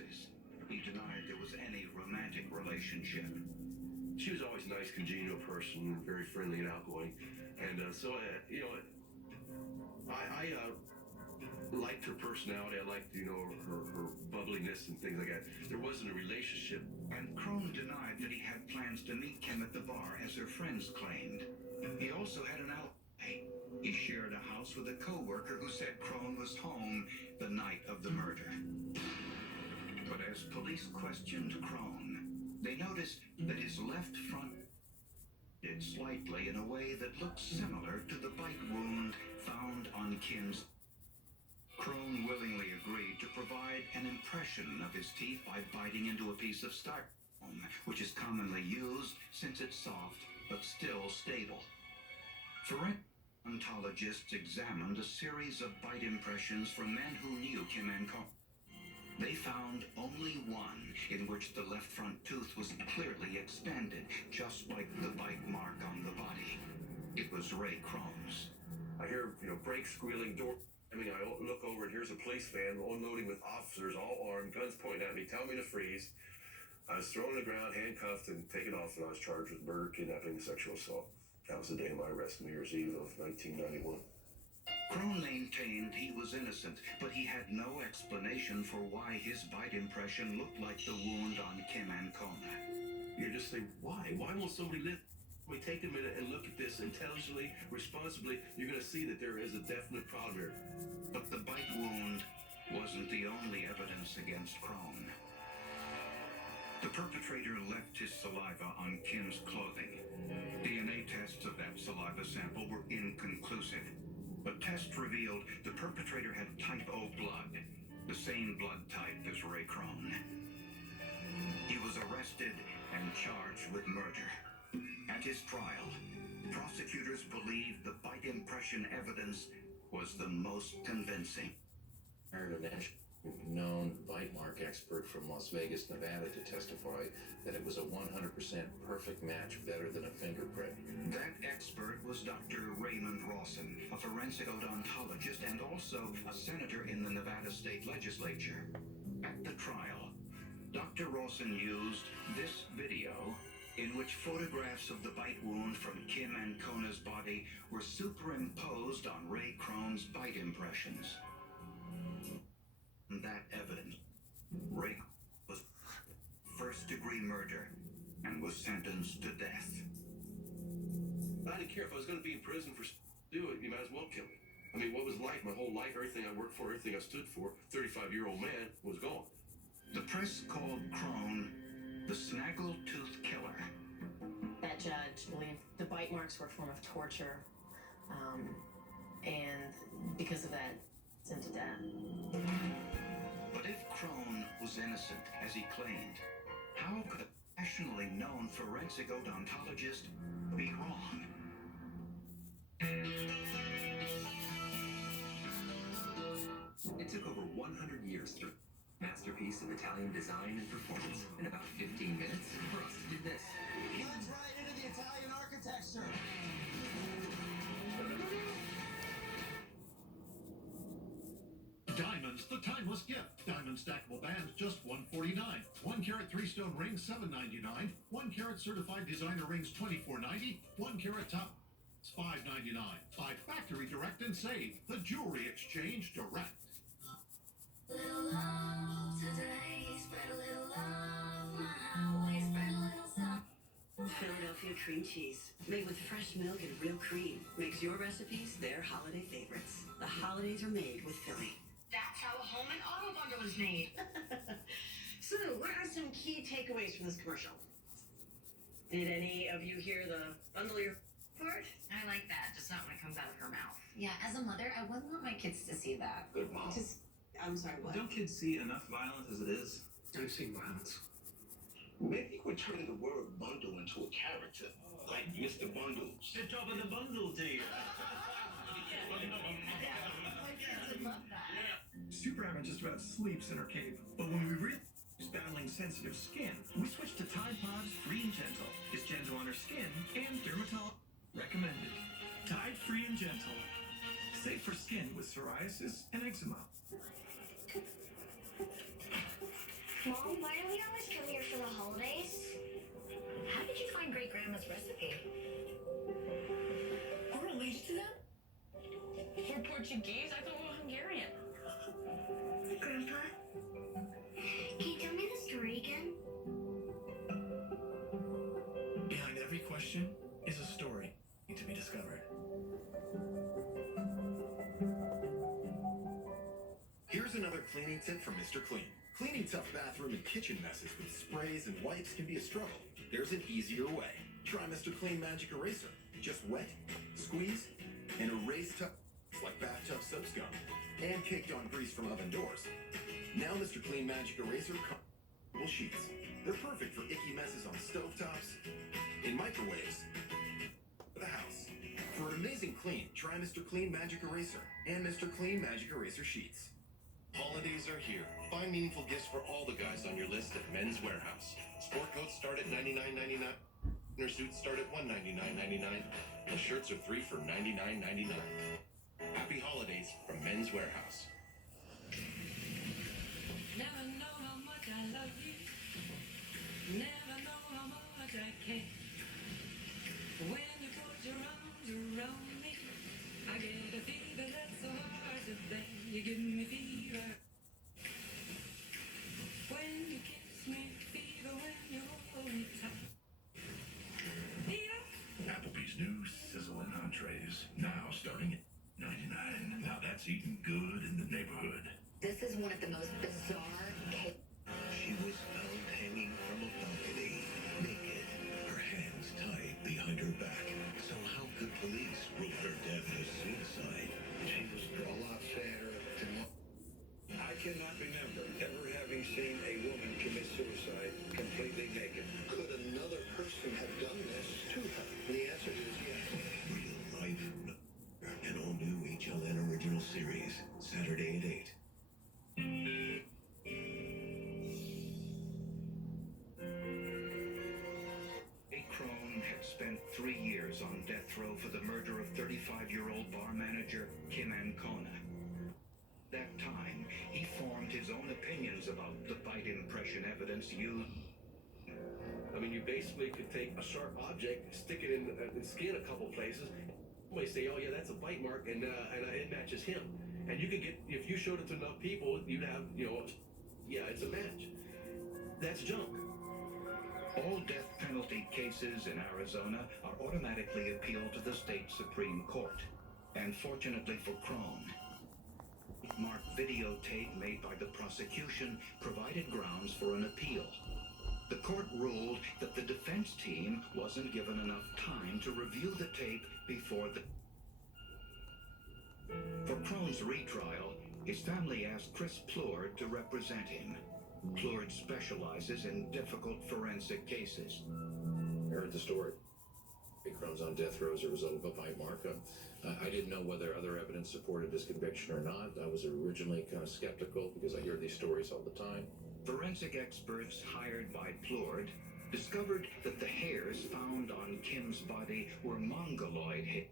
witnesses. He denied there was any romantic relationship. She was always a nice, congenial person, very friendly and outgoing. And I liked her personality. I liked, her bubbliness and things like that. There wasn't a relationship. And Crone denied that he had plans to meet Kim at the bar, as her friends claimed. He also had an alibi. He shared a house with a co-worker who said Crone was home the night of the murder. But as police questioned Crone, they noticed that his left front did slightly in a way that looked similar to the bite wound found on Kim's. Crone willingly agreed to provide an impression of his teeth by biting into a piece of styrofoam, which is commonly used since it's soft but still stable. Forensic ontologists examined a series of bite impressions from men who knew Kim and Cone. They found only one in which the left front tooth was clearly expanded, just like the bite mark on the body. It was Ray Crone's. I hear, brakes squealing, door. I look over and here's a police van unloading with officers, all armed, guns pointing at me, telling me to freeze. I was thrown on the ground, handcuffed, and taken off, and I was charged with murder, kidnapping, and sexual assault. That was the day of my arrest, New Year's Eve of 1991. Crone maintained he was innocent, but he had no explanation for why his bite impression looked like the wound on Kim Ancona. You just say, why? Why won't somebody live? We take a minute and look at this intelligently, responsibly. You're going to see that there is a definite problem here. But the bite wound wasn't the only evidence against Crone. The perpetrator left his saliva on Kim's clothing. DNA tests of that saliva sample were inconclusive. But tests revealed the perpetrator had type O blood, the same blood type as Ray Crone. He was arrested and charged with murder. At his trial, prosecutors believed the bite impression evidence was the most convincing. Hired a national known bite mark expert from Las Vegas, Nevada to testify that it was a 100% perfect match, better than a fingerprint. That expert was Dr. Raymond Rawson, a forensic odontologist and also a senator in the Nevada State Legislature. At the trial, Dr. Rawson used this video in which photographs of the bite wound from Kim Ancona's body were superimposed on Ray Crone's bite impressions. That evidence, Ray was first-degree murder and was sentenced to death. I didn't care if I was going to be in prison for do it. You might as well kill me. What was life? My whole life, everything I worked for, everything I stood for, 35-year-old man was gone. The press called Crone the Snaggletooth Killer. That judge believed the bite marks were a form of torture, and because of that, sent to death. But if Crone was innocent, as he claimed, how could a nationally known forensic odontologist be wrong? It took over 100 years to masterpiece of Italian design and performance. In about 15 minutes, for us to do this. Plunge right into the Italian architecture. Diamonds, the timeless gift. Diamond stackable bands, just $149. 1 carat 3-stone rings, $7.99. 1 carat certified designer rings, $24.90. 1 carat top, $5.99. Buy factory direct and save. The Jewelry Exchange Direct. Little love today, spread a little love, my highway, spread a little sun. Philadelphia cream cheese, made with fresh milk and real cream, makes your recipes their holiday favorites. The holidays are made with Philly. That's how a home and auto bundle is made. So, what are some key takeaways from this commercial? Did any of you hear the bundle your part? I like that, just not when it comes out of her mouth. Yeah, as a mother, I wouldn't want my kids to see that. Good mom. I'm sorry, what? Don't kids see enough violence as it is? I've seen violence. Maybe we're turning the word bundle into a character, like Mr. Bundles. The top of the bundle, dear. Superman just about sleeps in her cave, but when we realize she's battling sensitive skin, we switch to Tide Pods Free and Gentle. It's gentle on her skin and dermatologist recommended. Tide Free and Gentle. Safe for skin with psoriasis and eczema. Mom, why do we always come here for the holidays? How did you find Great Grandma's recipe? We're related to them? We're Portuguese? I thought we were Hungarian. Grandpa, can you tell me the story again? Behind every question is a story to be discovered. Here's another cleaning tip from Mr. Clean. Cleaning tough bathroom and kitchen messes with sprays and wipes can be a struggle. There's an easier way. Try Mr. Clean Magic Eraser. Just wet, squeeze, and erase like bathtub soap scum and caked on grease from oven doors. Now Mr. Clean Magic Eraser comes sheets. They're perfect for icky messes on stovetops, in microwaves, for the house. For an amazing clean, try Mr. Clean Magic Eraser and Mr. Clean Magic Eraser sheets. Holidays are here. Find meaningful gifts for all the guys on your list at Men's Warehouse. Sport coats start at $99.99. Inner suits start at $199.99. And shirts are 3 for $99.99. Happy holidays from Men's Warehouse. Never know how much I love you. Never know how much I care. When you put your arms around me, I get a fever that's so hard to bear. You give me fever. When you kiss me, fever. When you hold me tight, fever. Applebee's new sizzling entrees, now starting at $99. Now that's eating good in the neighborhood. This is one of the most bizarre cases. She was found hanging from a balcony, naked, her hands tied behind her back. So how could police rule her death as suicide? She was a lot fairer than what... I cannot remember ever having seen a woman commit suicide completely naked. Could another person have done this to her? The answer is yes. Real life. An all-new HLN original series, Saturday at 8. Crone had spent 3 years on death row for the murder of 35-year-old bar manager Kim Ancona. That time, he formed his own opinions about the bite impression evidence used. I mean, you basically could take a sharp object, stick it in the skin a couple places. You might say, oh yeah, that's a bite mark, and it matches him. And you could get, if you showed it to enough people, you'd have, yeah, it's a match. That's junk. All death penalty cases in Arizona are automatically appealed to the state Supreme Court. And fortunately for Crone, marked videotape made by the prosecution provided grounds for an appeal. The court ruled that the defense team wasn't given enough time to review the tape before the... For Crone's retrial, his family asked Chris Plourde to represent him. Plourde specializes in difficult forensic cases. I heard the story. Crone's on death row as a result of a bite mark. I didn't know whether other evidence supported his conviction or not. I was originally kind of skeptical because I hear these stories all the time. Forensic experts hired by Plourde discovered that the hairs found on Kim's body were mongoloid hairs,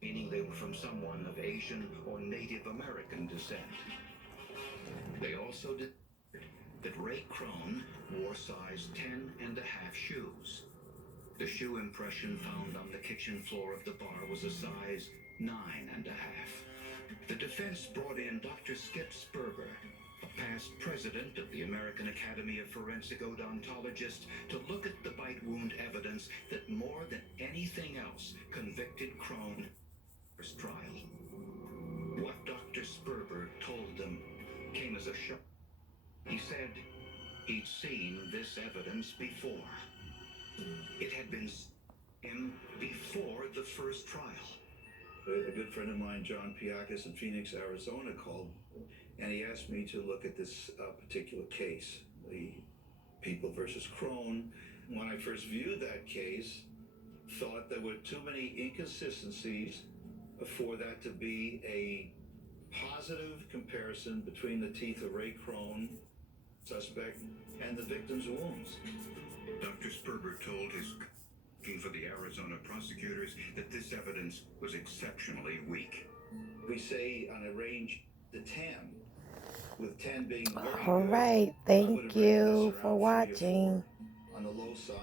meaning they were from someone of Asian or Native American descent. They also discovered that Ray Crone wore size 10.5 shoes. The shoe impression found on the kitchen floor of the bar was a size 9.5. The defense brought in Dr. Skip Sperber, a past president of the American Academy of Forensic Odontologists, to look at the bite wound evidence that more than anything else convicted Crone for his trial. What Dr. Sperber told them came as a shock. He said he'd seen this evidence before. It had been him before the first trial. A good friend of mine, John Piakis in Phoenix, Arizona, called, and he asked me to look at this particular case, the People versus Crone. When I first viewed that case, thought there were too many inconsistencies for that to be a positive comparison between the teeth of Ray Crone, suspect, and the victim's wounds. Dr. Sperber told his for the Arizona prosecutors that this evidence was exceptionally weak. We say on a range to 10, with 10 being very All good. right. I Thank would have rated this you around for 3 or 4 watching. on the low side.